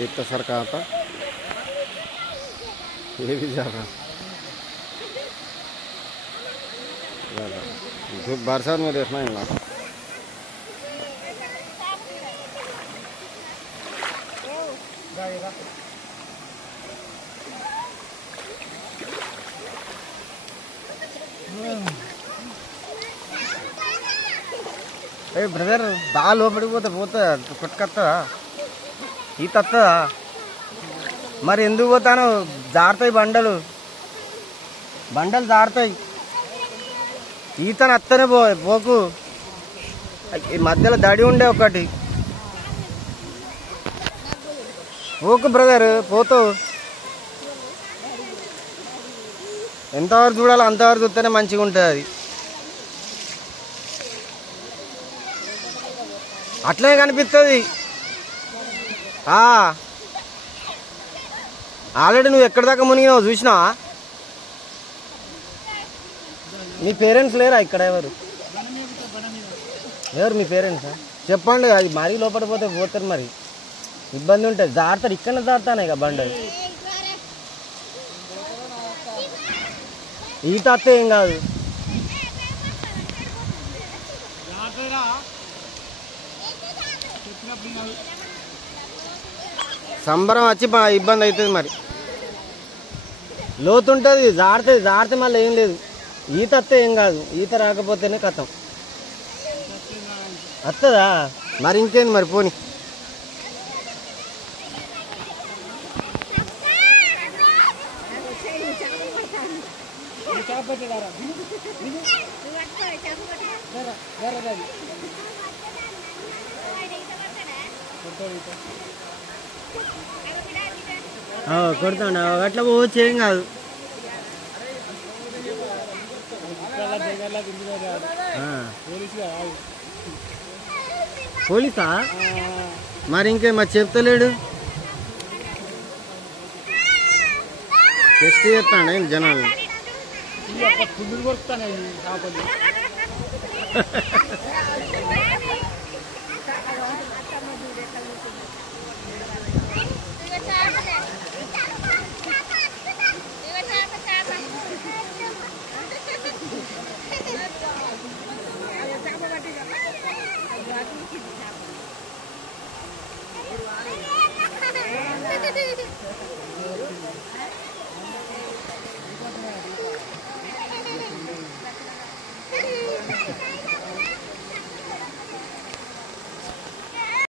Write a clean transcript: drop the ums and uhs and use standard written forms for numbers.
इतना सरका आता ये भी जा रहा धूप बरसात में देखना है ना ఏ బ్రదర్ బాగా లోపలికి పోతా కొట్టుకొస్తా ఈత వస్తుందా మరి ఎందుకు పోతాను జారుతాయి బండలు జారుతాయి ఈతను అత్తనే పోకు ఈ మధ్యలో దడి ఉండే ఒకటి పోకు బ్రదర్ పోతావు ఎంతవరకు చూడాలో అంతవరకు చూస్తేనే మంచిగా ఉంటుంది అది అట్లనే కనిపిస్తుంది ఆల్రెడీ నువ్వు ఎక్కడి దాకా మునిగినావు చూసినావా మీ పేరెంట్స్ లేరా ఇక్కడ ఎవరు మీ పేరెంట్సా చెప్పండి అది మరీ లోపల పోతారు మరి ఇబ్బంది ఉంటుంది జారుతారు ఇక్కడ జారుతానే ఇక బండలు ఈత అత్తే ఏం కాదు సంబరం వచ్చి ఇబ్బంది అవుతుంది మరి లోతుంటుంది జారితే మళ్ళీ ఏం లేదు ఈత అత్తే ఏం కాదు ఈత రాకపోతేనే కథం వస్తుందా మరి ఇంకేంది మరి పోని కొడతాండ అట్లా పోవచ్చు ఏం కాదు పోలీసా మరి ఇంకే మరి చెప్తలేడు టెస్ట్ చేస్తాడు జనాలు